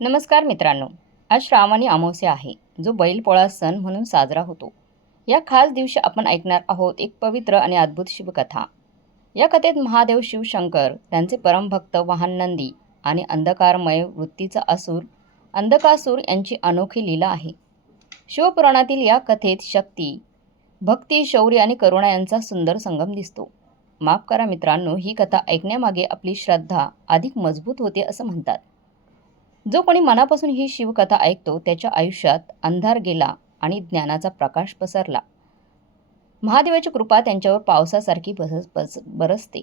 नमस्कार मित्रांनो. आज श्रावणी अमावस्या आहे जो बैलपोळा सण म्हणून साजरा होतो. या खास दिवशी आपण ऐकणार आहोत एक पवित्र आणि अद्भुत शिवकथा. या कथेत महादेव शिवशंकर त्यांचे परमभक्त वाहन नंदी आणि अंधकारमय वृत्तीचा असुर अंधकासूर यांची अनोखी लीला आहे. शिवपुराणातील या कथेत शक्ती भक्ती शौर्य आणि करुणा यांचा सुंदर संगम दिसतो. माफ करा मित्रांनो ही कथा ऐकण्यामागे आपली श्रद्धा अधिक मजबूत होते असं म्हणतात. जो कोणी मनापासून ही शिवकथा ऐकतो त्याच्या आयुष्यात अंधार गेला आणि ज्ञानाचा प्रकाश पसरला. महादेवाची कृपा त्यांच्यावर पावसासारखी बस बस बरसते.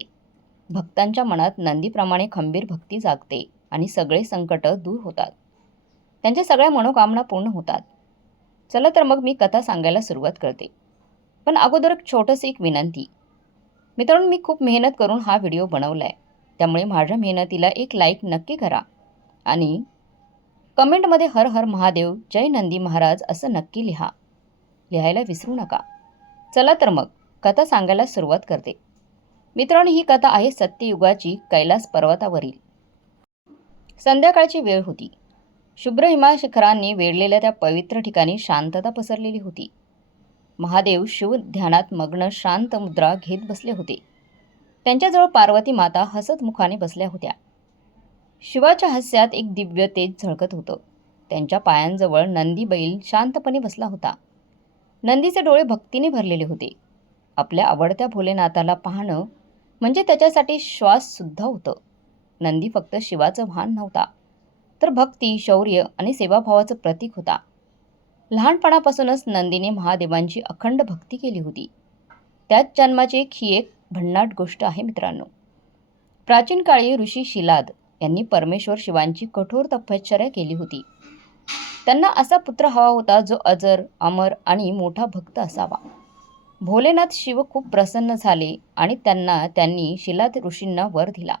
भक्तांच्या मनात नंदीप्रमाणे खंबीर भक्ती जागते आणि सगळे संकट दूर होतात. त्यांच्या सगळ्या मनोकामना पूर्ण होतात. चला तर मग मी कथा सांगायला सुरुवात करते. पण अगोदर एक छोटंसं एक विनंती. मित्रांनो मी खूप मेहनत करून हा व्हिडिओ बनवला आहे त्यामुळे माझ्या मेहनतीला एक लाईक नक्की करा आणि कमेंटमध्ये हर हर महादेव जय नंदी महाराज असं नक्की लिहा. लिहायला विसरू नका. चला तर मग कथा सांगायला सुरुवात करते. मित्रांनो ही कथा आहे सत्ययुगाची कैलास पर्वतावरील. संध्याकाळची वेळ होती. शुभ्र हिमाशिखरांनी वेढलेल्या त्या पवित्र ठिकाणी शांतता पसरलेली होती. महादेव शिव ध्यानात मग्न शांत मुद्रा घेत बसले होते. त्यांच्याजवळ पार्वती माता हसत मुखाने बसल्या होत्या. शिवाच्या हास्यात एक दिव्य तेज झळकत होतं. त्यांच्या पायांजवळ नंदी बैल शांतपणे बसला होता. नंदीचे डोळे भक्तीने भरलेले होते. आपल्या आवडत्या भोलेनाथाला पाहणं म्हणजे त्याच्यासाठी श्वाससुद्धा होतं. नंदी फक्त शिवाचं भान नव्हता तर भक्ती शौर्य आणि सेवाभावाचं प्रतीक होता. लहानपणापासूनच नंदीने महादेवांची अखंड भक्ती केली होती. त्याच जन्माची एक ही एक भन्नाट गोष्ट आहे मित्रांनो. प्राचीन काळी ऋषी शिलाद यांनी परमेश्वर शिवांची कठोर तपश्चर्या केली होती. त्यांना असा पुत्र हवा होता जो अजर अमर आणि मोठा भक्त असावा. भोलेनाथ शिव खूप प्रसन्न झाले आणि त्यांना त्यांनी शिलाद ऋषींना वर दिला.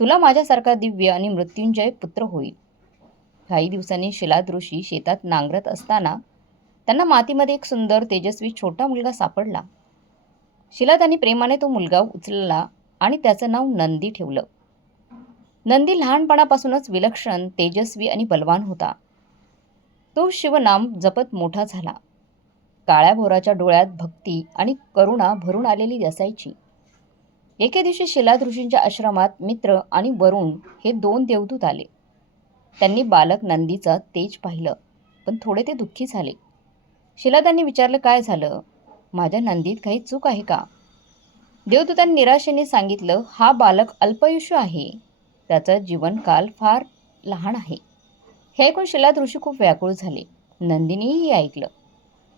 तुला माझ्यासारखा दिव्य आणि मृत्युंजय पुत्र होईल. काही दिवसांनी शिलाद ऋषी शेतात नांगरत असताना त्यांना मातीमध्ये एक सुंदर तेजस्वी छोटा मुलगा सापडला. शिलादांनी प्रेमाने तो मुलगा उचलला आणि त्याचं नाव नंदी ठेवलं. नंदी लहानपणापासूनच विलक्षण तेजस्वी आणि बलवान होता. तो शिवनाम जपत मोठा झाला. काळ्या भोराच्या डोळ्यात भक्ती आणि करुणा भरून आलेली असायची. एके दिवशी शिलाद ऋषींच्या आश्रमात मित्र आणि वरुण हे दोन देवदूत आले. त्यांनी बालक नंदीचं तेज पाहिलं पण थोडे ते दुःखी झाले. शिलादांनी विचारलं काय झालं? माझ्या नंदीत काही चूक आहे का? देवदूतांनी निराशेने सांगितलं हा बालक अल्पयुष्य आहे. त्याचा जीवनकाल फार लहान आहे. हे ऐकून शिलाद ऋषी खूप व्याकुळ झाले. नंदिनीही ऐकलं.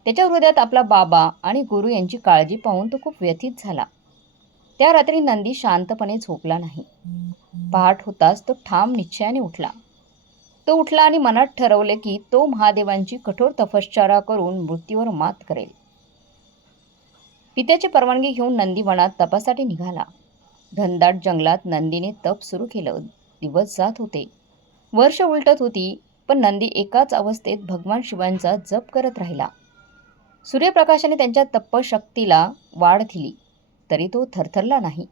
त्याच्या हृदयात आपला बाबा आणि गुरु यांची काळजी पाहून तो खूप व्यथित झाला. त्या रात्री नंदी शांतपणे झोपला नाही. पहाट होताच तो ठाम निश्चयाने उठला. तो उठला आणि मनात ठरवले की तो महादेवांची कठोर तपश्चर्या करून मृत्यूवर मात करेल. पित्याची परवानगी घेऊन नंदी वनात तपासाठी निघाला. घनदाट जंगलात नंदीने तप सुरू केलं. दिवस जात होते. वर्ष उलटत होती पण नंदी एकाच अवस्थेत भगवान शिवांचा जप करत राहिला. सूर्यप्रकाशाने त्यांच्या तपशक्तीला वाढ दिली तरी तो थरथरला नाही.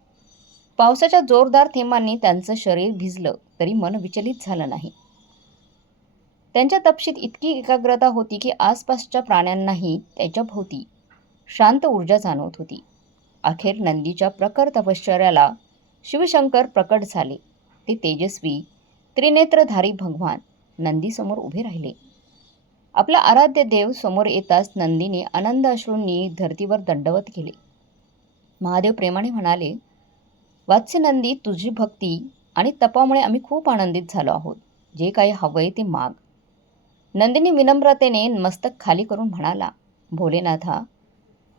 पावसाच्या जोरदार थेंबांनी त्यांचं शरीर भिजलं तरी मन विचलित झालं नाही. त्यांच्या तपशीत इतकी एकाग्रता होती की आसपासच्या प्राण्यांनाही त्याच्या भोवती शांत ऊर्जा जाणवत होती. अखेर नंदीच्या प्रखर तपश्चर्याला शिवशंकर प्रकट झाले. ते तेजस्वी त्रिनेत्रधारी भगवान नंदीसमोर उभे राहिले. आपला आराध्य देव समोर येताच नंदीने आनंद अश्रूंनी धर्तीवर दंडवत केले. महादेव प्रेमाने म्हणाले वात्स्य नंदी तुझी भक्ती आणि तपामुळे आम्ही खूप आनंदित झालो आहोत. जे काही हवंय ते माग. नंदिनी विनम्रतेने मस्तक खाली करून म्हणाला भोलेनाथा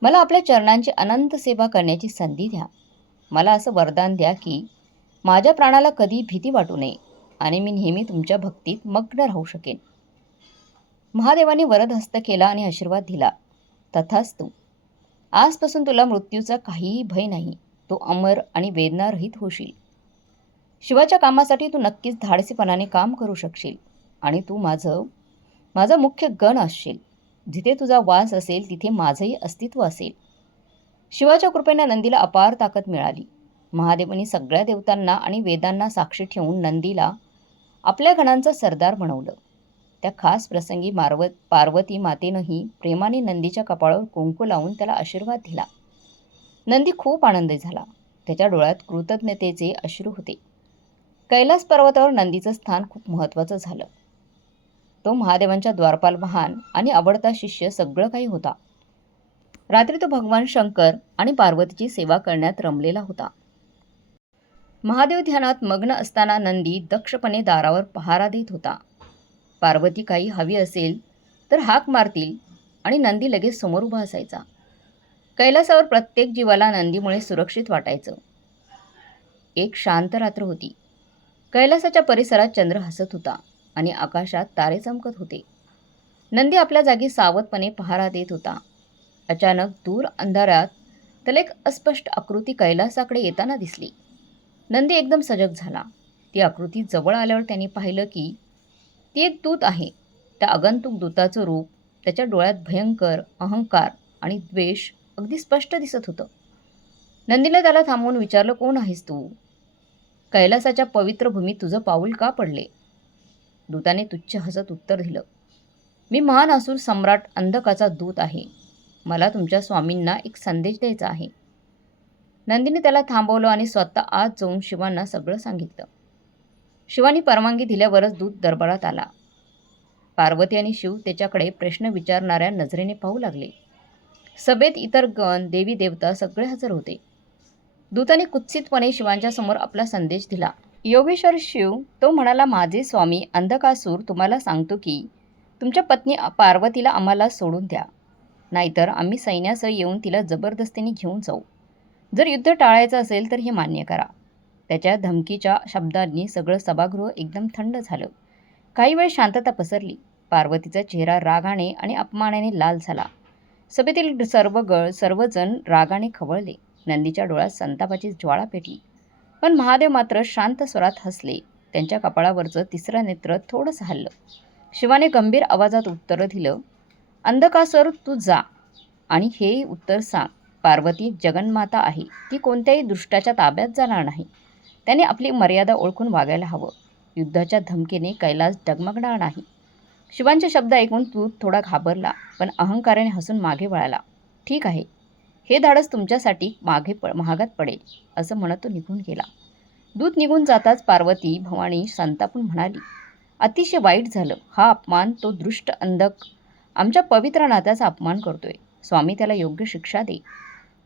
मला आपल्या चरणांची अनंत सेवा करण्याची संधी द्या. मला असं वरदान द्या की माझ्या प्राणाला कधी भीती वाटू नये आणि मी नेहमी तुमच्या भक्तीत मग्न राहू शकेन. महादेवाने वरद हस्त केला आणि आशीर्वाद दिला. तथाच तू आजपासून तुला मृत्यूचा काहीही भय नाही. तो अमर आणि वेदनारहित होशील. शिवाच्या कामासाठी तू नक्कीच धाडसीपणाने काम करू शकशील आणि तू माझं माझा मुख्य गण असशील. जिथे तुझा वास असेल तिथे माझंही अस्तित्व असेल. शिवाच्या कृपेने नंदीला अपार ताकद मिळाली. महादेवांनी सगळ्या देवतांना आणि वेदांना साक्षी ठेवून नंदीला आपल्या गणांचं सरदार बनवलं. त्या खास प्रसंगी मारवत पार्वती मातेनंही प्रेमाने नंदीच्या कपाळावर कुंकू लावून त्याला आशीर्वाद दिला. नंदी खूप आनंदी झाला. त्याच्या डोळ्यात कृतज्ञतेचे अश्रू होते. कैलास पर्वतावर नंदीचं स्थान खूप महत्त्वाचं झालं. तो महादेवांच्या द्वारपाल महान आणि आवडता शिष्य सगळं काही होता. रात्री तो भगवान शंकर आणि पार्वतीची सेवा करण्यात रमलेला होता. महादेव ध्यानात मग्न असताना नंदी दक्षपणे दारावर पहारा देत होता. पार्वती काही हवी असेल तर हाक मारतील आणि नंदी लगेच समोर उभा असायचा. कैलासावर प्रत्येक जीवाला नंदीमुळे सुरक्षित वाटायचं. एक शांत रात्र होती. कैलासाच्या परिसरात चंद्र हसत होता. आणि आकाशात तारे चमकत होते. नंदी आपल्या जागी सावधपणे पहारा देत होता. अचानक दूर अंधारात त्याला एक अस्पष्ट आकृती कैलासाकडे येताना दिसली. नंदी एकदम सजग झाला. ती आकृती जवळ आल्यावर त्याने पाहिलं की ती एक दूत आहे. त्या आगंतुक दूताचं रूप त्याच्या डोळ्यात भयंकर अहंकार आणि द्वेष अगदी स्पष्ट दिसत होतं. नंदीने त्याला थांबवून विचारलं कोण आहेस तू? कैलासाच्या पवित्र भूमीत तुझं पाऊल का पडले? दूताने तुच्छ हसत उत्तर दिलं. मी महान असून सम्राट अंधकाचा दूत आहे. मला तुमच्या स्वामींना एक संदेश द्यायचा आहे. नंदीने त्याला थांबवलं आणि स्वतः आत जाऊन शिवांना सगळं सांगितलं. शिवानी परवानगी दिल्यावरच दूत दरबारात आला. पार्वती आणि शिव त्याच्याकडे प्रश्न विचारणाऱ्या नजरेने पाहू लागले. सभेत इतर गण देवी देवता सगळे हजर होते. दूताने कुत्सितपणे शिवांच्या समोर आपला संदेश दिला. योगेश्वर शिव तो म्हणाला माझे स्वामी अंधकासूर तुम्हाला सांगतो की तुमच्या पत्नी पार्वतीला आम्हाला सोडून द्या. नाहीतर आम्ही सैन्यासह येऊन तिला जबरदस्तीने घेऊन जाऊ. जर युद्ध टाळायचं असेल तर हे मान्य करा. त्याच्या धमकीच्या शब्दांनी सगळं सभागृह एकदम थंड झालं. काही वेळ शांतता पसरली. पार्वतीचा चेहरा रागाने आणि अपमानाने लाल झाला. सभेतील सर्व गळ सर्वजण रागाने खवळले. नंदीच्या डोळ्यात संतापाची ज्वाळा पेटली. पण महादेव मात्र शांत स्वरात हसले. त्यांच्या कपाळावरचं तिसरं नेत्र थोडंसं हल्लं. शिवाने गंभीर आवाजात उत्तर दिलं अंधकासर तू जा. आणि हे उत्तर सांग पार्वती जगन्माता आहे. ती कोणत्याही दुष्टाच्या ताब्यात जाणार नाही. त्याने आपली मर्यादा ओळखून वागायला हवं. युद्धाच्या धमकीने कैलास डगमगणार नाही. शिवांचे शब्द ऐकून तू थोडा घाबरला पण अहंकाराने हसून मागे वळाला. ठीक आहे. हे धाडस तुमच्यासाठी मागे प महागात पडेल असं म्हणत तो निघून गेला. दूत निघून जाताच पार्वती भवानी संतापून म्हणाली अतिशय वाईट झालं. हा अपमान तो दृष्ट अंधक. आमच्या पवित्र नात्याचा अपमान करतोय. स्वामी त्याला योग्य शिक्षा दे.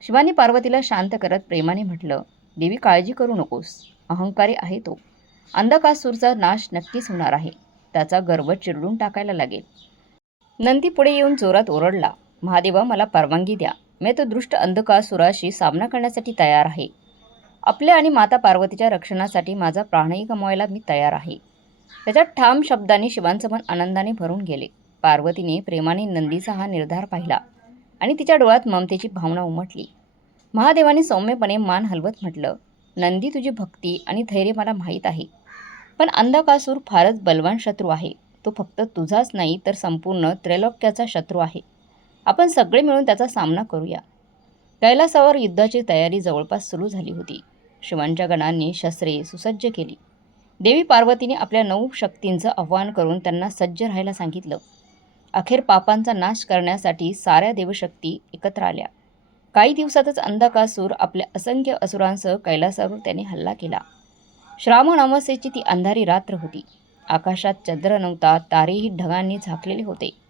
शिवानी पार्वतीला शांत करत प्रेमाने म्हटलं देवी काळजी करू नकोस. अहंकारी आहे तो. अंधकासूरचा नाश नक्कीच होणार आहे. त्याचा गर्व चिरडून टाकायला लागेल. नंदी पुढे येऊन जोरात ओरडला महादेवा मला परवानगी द्या. मी तो दृष्ट अंधकासुराशी सामना करण्यासाठी तयार आहे. आपल्या आणि माता पार्वतीच्या रक्षणासाठी माझा प्राणही गमवायला मी तयार आहे. त्याच्या ठाम शब्दाने शिवांचं मन आनंदाने भरून गेले. पार्वतीने प्रेमाने नंदीचा हा निर्धार पाहिला आणि तिच्या डोळ्यात ममतेची भावना उमटली. महादेवाने सौम्यपणे मान हलवत म्हटलं नंदी तुझी भक्ती आणि धैर्य मला माहीत आहे. पण अंधकासूर फारच बलवान शत्रू आहे. तो फक्त तुझाच नाही तर संपूर्ण त्रैलोक्याचा शत्रू आहे. आपण सगळे मिळून त्याचा सामना करूया. कैलासावर युद्धाची तयारी जवळपास सुरू झाली होती. शिवांच्या गणांनी शस्त्रे सुसज्ज केली. देवी पार्वतीने आपल्या नऊ शक्तींचं आव्हान करून त्यांना सज्ज राहायला सांगितलं. अखेर पापांचा नाश करण्यासाठी साऱ्या देवशक्ती एकत्र आल्या. काही दिवसातच अंधकासूर आपल्या असंख्य असुरांसह कैलासावर त्याने हल्ला केला. श्रावण अमावस्येची ती अंधारी रात्र होती. आकाशात चंद्र नव्हता तारेही ढगांनी झाकलेले होते.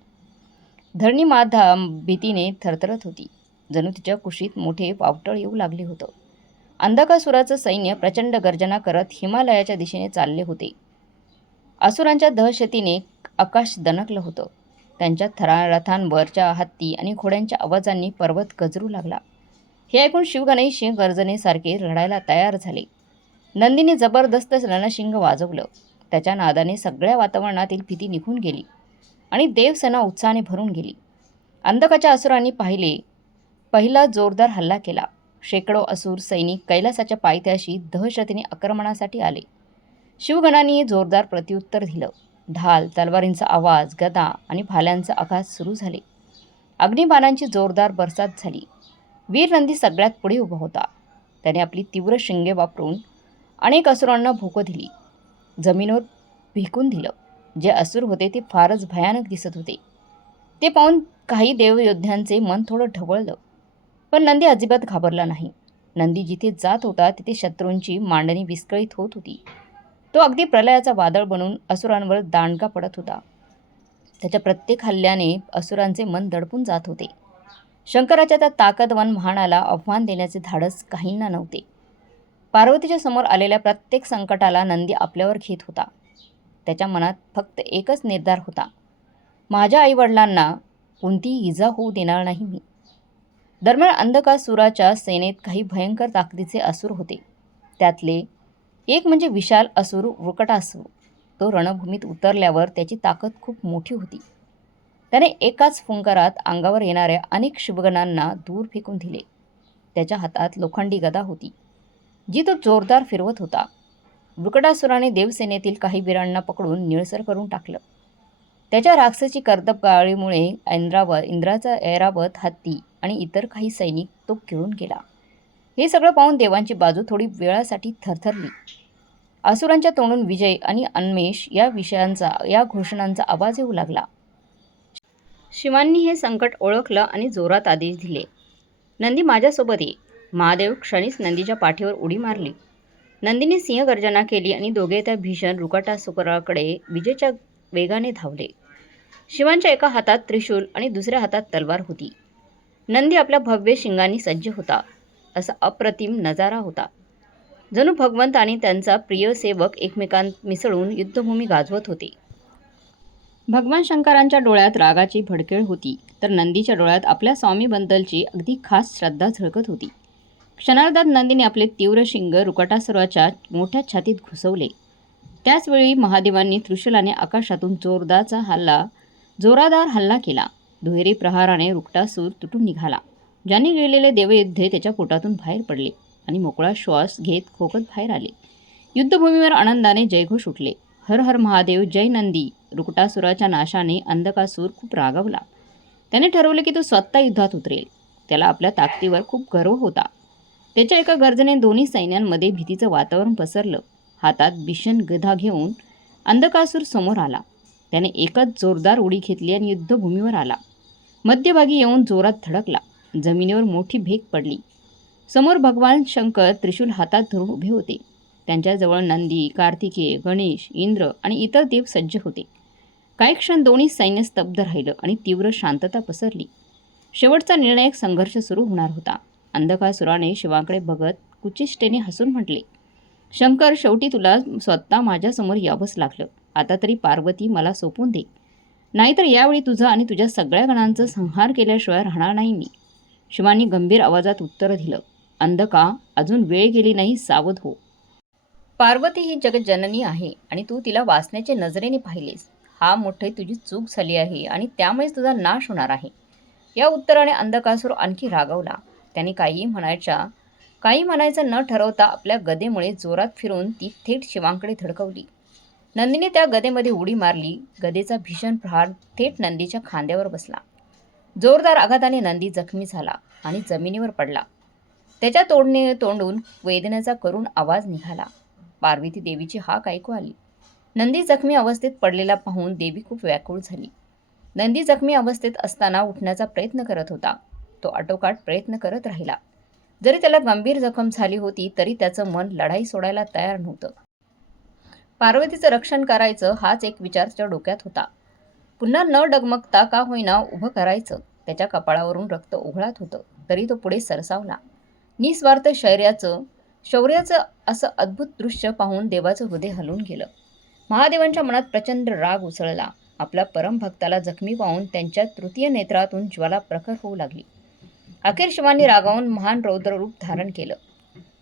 धरणी माधा भीतीने थरथरत होती. जणू तिच्या कुशीत मोठे वावटळ येऊ लागले होतं. अंधकासुराचं सैन्य प्रचंड गर्जना करत हिमालयाच्या दिशेने चालले होते. असुरांच्या दहशतीने आकाश दणकलं होतं. त्यांच्या थरा रथांवरच्या हत्ती आणि घोड्यांच्या आवाजांनी पर्वत गजरू लागला. हे ऐकून शिवगणेश गर्जनेसारखे रडायला तयार झाले. नंदीने जबरदस्त रणशिंग वाजवलं. त्याच्या नादाने सगळ्या वातावरणातील भीती निघून गेली. आणि देवसेना उत्साहाने भरून गेली. अंधकाच्या असुरांनी पाहिले पहिला जोरदार हल्ला केला. शेकडो असुर सैनिक कैलासाच्या पायथ्याशी दहशतीने आक्रमणासाठी आले. शिवगणांनी जोरदार प्रत्युत्तर दिलं. ढाल तलवारींचा आवाज गदा आणि भाल्यांचा आघात सुरू झाले. अग्निबाणांची जोरदार बरसात झाली. वीर नंदी सगळ्यात पुढे उभा होता. त्याने आपली तीव्र शिंगे वापरून अनेक असुरांना भोकं दिली. जमिनीवर भिकून दिलं. जे असुर होते ते फारच भयानक दिसत होते. ते पाहून काही देवयोद्ध्यांचे मन थोडं ढवळलं. पण नंदी अजिबात घाबरला नाही. नंदी जिथे जात होता तिथे शत्रूंची मांडणी विस्कळीत होत होती. तो अगदी प्रलयाचा वादळ बनून असुरांवर दांडगा पडत होता. त्याच्या प्रत्येक हल्ल्याने असुरांचे मन दडपून जात होते. शंकराच्या त्या ताकदवान महाणाला आव्हान देण्याचे धाडस काहींना नव्हते. पार्वतीच्या समोर आलेल्या प्रत्येक संकटाला नंदी आपल्यावर घेत होता. त्याच्या मनात फक्त एकच निर्धार होता. माझ्या आईवडिलांना कोणतीही इजा होऊ देणार नाही मी. दरम्यान अंधकासुराच्या सेनेत काही भयंकर ताकदीचे असुर होते. त्यातले एक म्हणजे विशाल असुर वृकटासूर तो रणभूमीत उतरल्यावर त्याची ताकद खूप मोठी होती. त्याने एकाच फुंकारात अंगावर येणाऱ्या अनेक शुभगणांना दूर फेकून दिले. त्याच्या हातात लोखंडी गदा होती जी तो जोरदार फिरवत होता. वृकटासुराने देवसेनेतील काही वीरांना पकडून निळसर करून टाकलं. त्याच्या राक्षसी कर्तबगाळीमुळे इंद्रावर इंद्राचा ऐरावत हत्ती आणि इतर काही सैनिक तो गिळून गेला. हे सगळं पाहून देवांची बाजू थोडी वेळासाठी थरथरली. असुरांच्या तोंडून विजय आणि अन्मेष या विषयांचा या घोषणांचा आवाज येऊ लागला. शिवांनी हे संकट ओळखलं आणि जोरात आदेश दिले. नंदी माझ्यासोबत ये. महादेव क्षणीच नंदीच्या पाठीवर उडी मारली. नंदीने सिंहगर्जना केली आणि दोघे त्या भीषण रुकटासुकराकडे विजेच्या वेगाने धावले. शिवांच्या एका हातात त्रिशूल आणि दुसऱ्या हातात तलवार होती. नंदी आपल्या भव्य शिंगांनी सज्ज होता. असा अप्रतिम नजारा होता. जणू भगवंत आणि त्यांचा प्रिय सेवक एकमेकांत मिसळून युद्धभूमी गाजवत होते. भगवान शंकरांच्या डोळ्यात रागाची भडकेळ होती तर नंदीच्या डोळ्यात आपल्या स्वामीबद्दलची अगदी खास श्रद्धा झळकत होती. क्षणार्धात नंदीने आपले तीव्र शिंग रुकटासुराच्या मोठ्या छातीत घुसवले. त्याचवेळी महादेवांनी त्रिशूलाने आकाशातून जोरदारचा हल्ला जोरादार हल्ला केला. दुहेरी प्रहाराने रुकटासूर तुटून निघाला. ज्याने गेलेले देवयुद्धे त्याच्या पोटातून बाहेर पडले आणि मोकळा श्वास घेत खोकत बाहेर आले. युद्धभूमीवर आनंदाने जयघोष उठले. हर हर महादेव जय नंदी! रुकटासुराच्या नाशाने अंधकासूर खूप रागवला. त्याने ठरवले की तो स्वतः युद्धात उतरेल. त्याला आपल्या ताकदीवर खूप गर्व होता. त्याच्या एका गर्जने दोन्ही सैन्यांमध्ये भीतीचं वातावरण पसरलं. हातात भीषण गधा घेऊन अंधकासूर समोर आला. त्याने एकच जोरदार उडी घेतली आणि युद्धभूमीवर आला. मध्यभागी येऊन जोरात धडकला. जमिनीवर मोठी भेग पडली. समोर भगवान शंकर त्रिशूल हातात धरून उभे होते. त्यांच्याजवळ नंदी कार्तिकेय गणेश इंद्र आणि इतर देव सज्ज होते. काही क्षण दोन्ही सैन्य स्तब्ध राहिलं आणि तीव्र शांतता पसरली. शेवटचा निर्णायक संघर्ष सुरू होणार होता. अंधकासुराने शिवाकडे बघत कुचिष्टेने हसून म्हटले शंकर शेवटी तुला स्वतः माझ्यासमोर यावंच लागलं. आता तरी पार्वती मला सोपून दे. नाहीतर यावेळी तुझा आणि तुझ्या सगळ्या गणांचं संहार केल्याशिवाय राहणार नाही मी. शिवानी गंभीर आवाजात उत्तर दिलं अंधका अजून वेळ गेली नाही सावध हो. पार्वती ही जगजननी आहे आणि तू तिला वाचण्याच्या नजरेने पाहिलेस. हा मोठे तुझी चूक झाली आहे आणि त्यामुळेच तुझा नाश होणार आहे. या उत्तराने अंधकासूर आणखी रागवला. त्याने काहीही म्हणायच्या. काही म्हणायचं न ठरवता आपल्या गदेमुळे जोरात फिरून ती थेट शिवांकडे धडकवली. नंदीने त्या गदेमध्ये उडी मारली. गदेचा भीषण प्रहार थेट नंदीच्या खांद्यावर बसला. जोरदार आघाताने नंदी जखमी झाला आणि जमिनीवर पडला. त्याच्या तोडणे तोंडून वेदनेचा करून आवाज निघाला. पार्वती देवीची हाक ऐकू आली. नंदी जखमी अवस्थेत पडलेला पाहून देवी खूप व्याकुळ झाली. नंदी जखमी अवस्थेत असताना उठण्याचा प्रयत्न करत होता. तो आटोकाट प्रयत्न करत राहिला. जरी त्याला गंभीर जखम झाली होती तरी त्याचं मन लढाई सोडायला तयार नव्हतं. पार्वतीचं रक्षण करायचं हाच एक विचार डोक्यात होता. पुन्हा न डगमगता का होईना उभं करायचं. त्याच्या कपाळावरून रक्त उघळत होतं. तरी तो पुढे सरसावला. निस्वार्थ शैर्याचं शौर्याचं असं अद्भुत दृश्य पाहून देवाचं हृदय हलून गेलं. महादेवांच्या मनात प्रचंड राग उसळला. आपल्या परमभक्ताला जखमी पाहून त्यांच्या तृतीय नेत्रातून ज्वाला प्रखर होऊ लागली. अखेर शिवानी रागावून महान रौद्र रूप धारण केलं.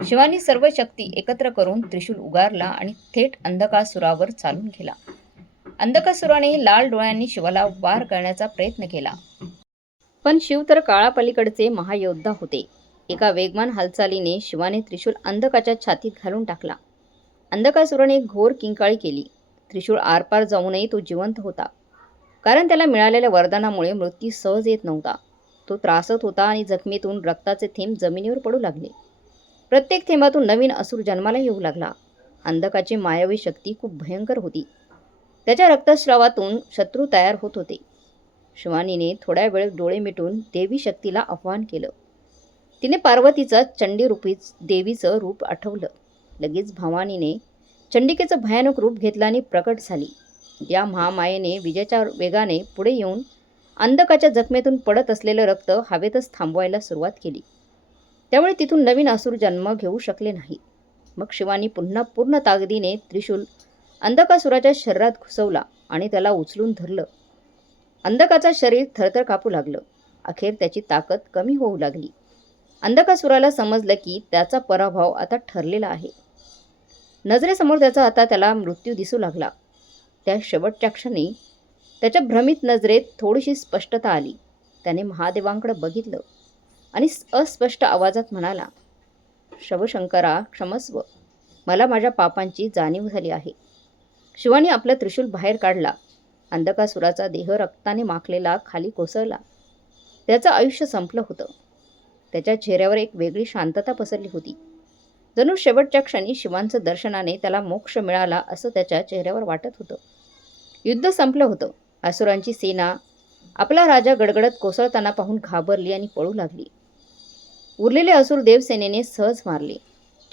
शिवानी सर्व शक्ती एकत्र करून त्रिशूल उगारला आणि थेट अंधकासुरावर चालून गेला. अंधकासुराने लाल डोळ्यांनी शिवाला वार करण्याचा प्रयत्न केला. पण शिव तर काळापलीकडचे महायोद्धा होते. एका वेगवान हालचालीने शिवाने त्रिशूल अंधकाच्या छातीत घालून टाकला. अंधकासुराने घोर किंकाळी केली. त्रिशूळ आरपार जाऊनही तो जिवंत होता. कारण त्याला मिळालेल्या वरदानामुळे मृत्यू सहज येत नव्हता. तो त्रासत होता आणि जखमीतून रक्ताचे थेंब जमिनीवर पडू लागले. प्रत्येक थेंबातून नवीन असुर जन्माला येऊ लागला. अंधकाची मायावी शक्ती खूप भयंकर होती. त्याच्या रक्तस्रावातून शत्रू तयार होत होते. शिवानीने थोड्या वेळ डोळे मिटून देवी शक्तीला आव्हान केलं. तिने पार्वतीचं चंडीरूपीच देवीचं रूप आठवलं. लगेच भवानीने चंडिकेचं भयानक रूप घेतल्याने आणि प्रकट झाली. या महामायेने विजेच्या वेगाने पुढे येऊन अंधकाच्या जखमेतून पडत असलेलं रक्त हवेतच थांबवायला सुरुवात केली. त्यामुळे तिथून नवीन असुर जन्म घेऊ शकले नाही. मग शिवानी पुन्हा पूर्ण ताकदीने त्रिशूल अंधकासुराच्या शरीरात घुसवला आणि त्याला उचलून धरलं. अंधकाचं शरीर थरथर कापू लागलं. अखेर त्याची ताकद कमी होऊ लागली. अंधकासुराला समजलं की त्याचा पराभव आता ठरलेला आहे. नजरेसमोर त्याचा आता त्याला मृत्यू दिसू लागला. त्या शेवटच्या क्षणी त्याच्या भ्रमित नजरेत थोडीशी स्पष्टता आली. त्याने महादेवांकडे बघितलं आणि अस्पष्ट आवाजात म्हणाला शवशंकरा क्षमस्व. मला माझ्या पापांची जाणीव झाली आहे. शिवानी आपलं त्रिशूल बाहेर काढला. अंधकासुराचा देह रक्ताने माखलेला खाली कोसळला. त्याचं आयुष्य संपलं होतं. त्याच्या चेहऱ्यावर एक वेगळी शांतता पसरली होती. जणू शेवटच्या क्षणी शिवांचं दर्शनाने त्याला मोक्ष मिळाला असं त्याच्या चेहऱ्यावर वाटत होतं. युद्ध संपलं होतं. असुरांची सेना आपला राजा गडगडत कोसळताना पाहून घाबरली आणि पळू लागली. उरलेले असुर देवसेनेने सहज मारले.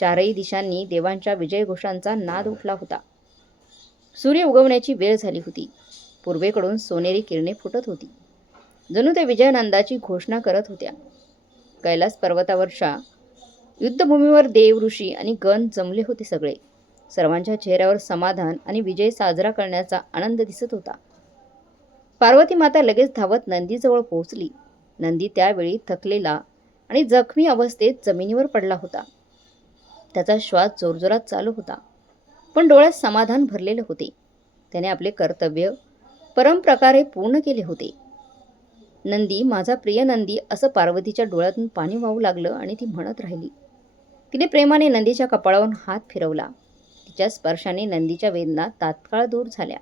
चारही दिशांनी देवांच्या विजयघोषांचा नाद उठला होता. सूर्य उगवण्याची वेळ झाली होती. पूर्वेकडून सोनेरी किरणे फुटत होती. जणू ते विजयानंदाची घोषणा करत होत्या. कैलास पर्वतावरच्या युद्धभूमीवर देव ऋषी आणि गण जमले होते सगळे. सर्वांच्या चेहऱ्यावर समाधान आणि विजय साजरा करण्याचा आनंद दिसत होता. पार्वती माता लगेच धावत नंदीजवळ पोहोचली. नंदी त्यावेळी थकलेला आणि जखमी अवस्थेत जमिनीवर पडला होता. त्याचा श्वास जोरजोरात चालू होता. पण डोळ्यात समाधान भरलेले होते. त्याने आपले कर्तव्य परमप्रकारे पूर्ण केले होते. नंदी माझा प्रिय नंदी असं पार्वतीच्या डोळ्यातून पाणी वाहू लागलं आणि ती म्हणत राहिली. तिने प्रेमाने नंदीच्या कपाळावरून हात फिरवला. तिच्या स्पर्शाने नंदीच्या वेदना तात्काळ दूर झाल्या.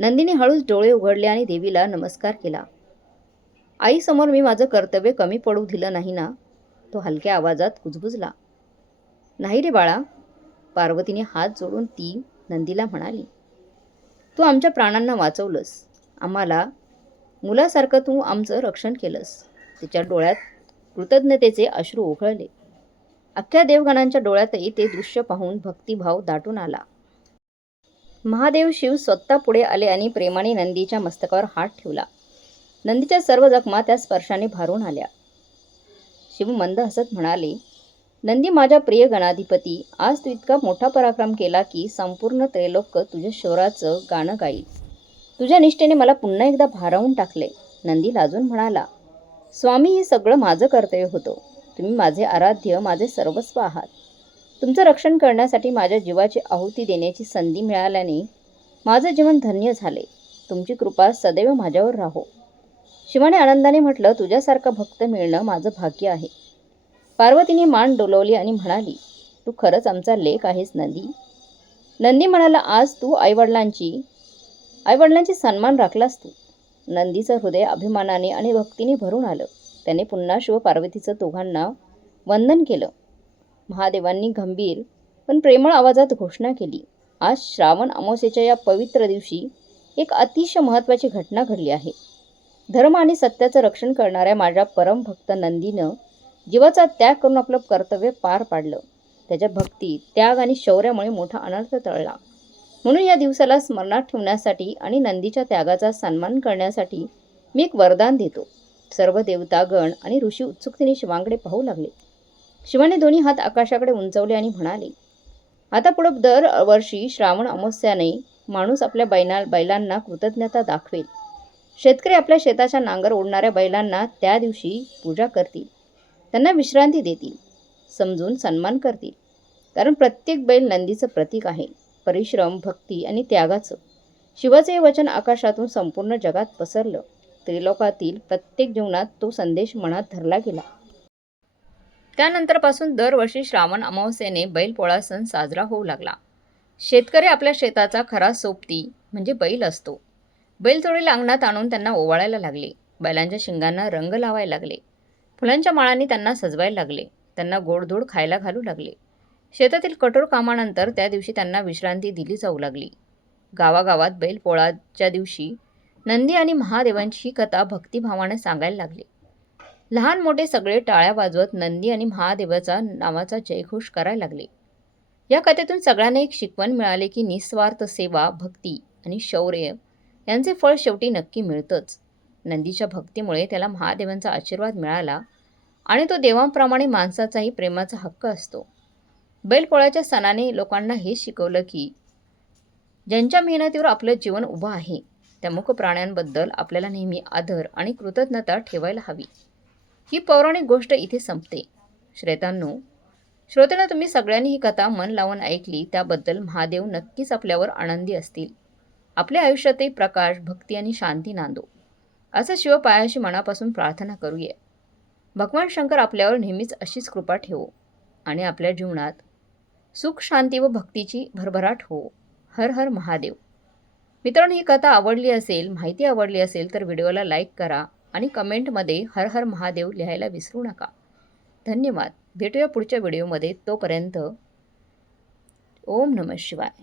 नंदीने हळूच डोळे उघडले आणि देवीला नमस्कार केला. आईसमोर मी माझं कर्तव्य कमी पडू दिलं नाही ना? तो हलक्या आवाजात कुजबुजला. नाही रे बाळा. पार्वतीने हात जोडून ती नंदीला म्हणाली. तू आमच्या प्राणांना वाचवलंस. आम्हाला मुलासारखं तू आमचं रक्षण केलंस. तिच्या डोळ्यात कृतज्ञतेचे अश्रू ओघळले. अख्ख्या देवगणांच्या डोळ्यातही ते दृश्य पाहून भक्तिभाव दाटून आला. महादेव शिव स्वतः पुढे आले आणि प्रेमाने नंदीच्या मस्तकावर हात ठेवला. नंदीच्या सर्व जखमा त्या स्पर्शाने भारून आल्या. शिव मंद हसत म्हणाले नंदी माझ्या प्रिय गणाधिपती आज तू इतका मोठा पराक्रम केला की संपूर्ण त्रैलोक तुझ्या शौराचं गाणं गाईल. तुझ्या निष्ठेने मला पुन्हा एकदा भारावून टाकले. नंदी लाजून म्हणाला स्वामी हे सगळं माझं कर्तव्य होतं. तुम्ही माझे आराध्य माझे सर्वस्व आहात. तुमचं रक्षण करण्यासाठी माझ्या जीवाची आहुती देण्याची संधी मिळाल्याने माझं जीवन धन्य झाले. तुमची कृपा सदैव माझ्यावर राहो. शिवाने आनंदाने म्हटलं तुझ्यासारखा भक्त मिळणं माझं भाग्य आहे. पार्वतीने मान डोलवली आणि म्हणाली तू खरंच आमचा लेख आहेस नंदी. नंदी म्हणाला आज तू आईवडिलांची आईवडिलांची सन्मान राखलास तू. नंदीचं हृदय अभिमानाने आणि भक्तीने भरून आलं. त्याने पुन्हा शिव पार्वतीचं दोघांना वंदन केलं. महादेवांनी गंभीर पण प्रेमळ आवाजात घोषणा केली. आज श्रावण अमावस्येच्या या पवित्र दिवशी एक अतिशय महत्त्वाची घटना घडली आहे. धर्म आणि सत्याचं रक्षण करणाऱ्या माझ्या परमभक्त नंदीनं जीवाचा त्याग करून आपलं कर्तव्य पार पाडलं. त्याच्या भक्ती त्याग आणि शौर्यामुळे मोठा अनर्थ तळला म्हणून या दिवसाला स्मरणात ठेवण्यासाठी आणि नंदीच्या त्यागाचा सन्मान करण्यासाठी मी एक वरदान देतो. सर्व देवतागण आणि ऋषी उत्सुकतेने शिवांकडे पाहू लागले. शिवाने दोन्ही हात आकाशाकडे उंचवले आणि म्हणाले आता पुढं दर वर्षी श्रावण अमावस्याने माणूस आपल्या बैना बैलांना कृतज्ञता दाखवेल. शेतकरी आपल्या शेताच्या नांगर ओढणाऱ्या बैलांना त्या दिवशी पूजा करतील. त्यांना विश्रांती देतील समजून सन्मान करतील. कारण प्रत्येक बैल नंदीचं प्रतीक आहे. परिश्रम भक्ती आणि त्यागाचं. शिवाचे हे वचन आकाशातून संपूर्ण जगात पसरलं. त्रिलोकातील प्रत्येक जीवनात तो संदेश मनात धरला गेला. त्यानंतरपासून दरवर्षी श्रावण अमावस्येने बैलपोळा सण साजरा होऊ लागला. शेतकरी आपल्या शेताचा खरा सोबती म्हणजे बैल असतो. बैलचोळीला अंगणात आणून त्यांना ओवाळायला लागले. बैलांच्या शिंगांना रंग लावायला लागले. फुलांच्या माळांनी त्यांना सजवायला लागले. त्यांना गोडधोड खायला घालू लागले. शेतातील कठोर कामानंतर त्या दिवशी त्यांना विश्रांती दिली जाऊ लागली. गावागावात बैलपोळाच्या दिवशी नंदी आणि महादेवांची कथा भक्तिभावाने सांगायला लागली. लहान मोठे सगळे टाळ्या वाजवत नंदी आणि महादेवाचा नावाचा जयघोष करायला लागले. या कथेतून सगळ्यांना एक शिकवण मिळाली की निस्वार्थ सेवा भक्ती आणि शौर्य यांचे फळ शेवटी नक्की मिळतंच. नंदीच्या भक्तीमुळे त्याला महादेवांचा आशीर्वाद मिळाला आणि तो देवांप्रमाणे माणसाचाही प्रेमाचा हक्क असतो. बैलपोळ्याच्या सणाने लोकांना हे शिकवलं की ज्यांच्या मेहनतीवर आपलं जीवन उभं आहे त्या मुख प्राण्यांबद्दल आपल्याला नेहमी आदर आणि कृतज्ञता ठेवायला हवी. ही पौराणिक गोष्ट इथे संपते. श्रेतांनो श्रोत्यांना तुम्ही सगळ्यांनी ही कथा मन लावून ऐकली त्याबद्दल महादेव नक्कीच आपल्यावर आनंदी असतील. आपल्या आयुष्यातही प्रकाश भक्ती आणि शांती नांदो. असं शिवपायाशी मनापासून प्रार्थना करूया. भगवान शंकर आपल्यावर नेहमीच अशीच कृपा ठेवो आणि आपल्या जीवनात सुख शांती व भक्तीची भरभराट हो. हर हर महादेव. मित्रांनो ही कथा आवडली असेल माहिती आवडली असेल तर व्हिडिओला लाईक करा. आणि कमेंटमध्ये हर हर महादेव लिहायला विसरू नका. धन्यवाद. भेटूया पुढच्या व्हिडिओमध्ये. तोपर्यंत ओम नमः शिवाय.